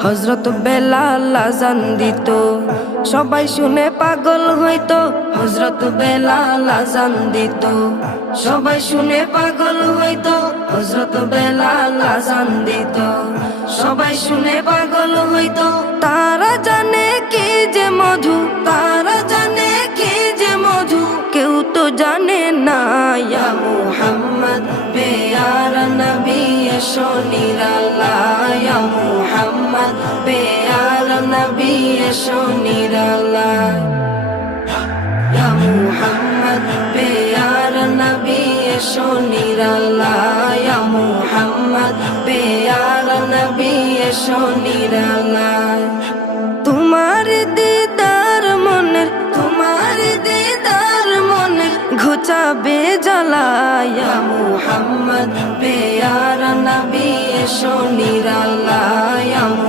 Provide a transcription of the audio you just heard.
হযরত বেলাল আযান দিত, সবাই শুনে পাগল হইতো। হযরত বেলাল আযান দিত, সবাই শুনে পাগল হইতো। হযরত বেলাল আযান দিত, সবাই শুনে পাগল হইতো। তারা জানে কি যে মধু, তারা জানে কি যে মধু, কেউ তো জানে না। ইয়া মুহাম্মদ পেয়ারা নবী এসো নিরালায়, ইয়া মুহাম্মদ পেয়ারা নবী এসো নিরালায়, ইয়া মুহাম্মদ পেয়ারা নবী এসো নিরালায়, ইয়া মুহাম্মদ পেয়ারা নবী এসো নিরালায়। তোমার দিদার মনের, তোমার দিদার মনের ঘুচাবে জ্বালা। ইয়া মুহাম্মদ পেয়ারা নবী এসো নিরালায়।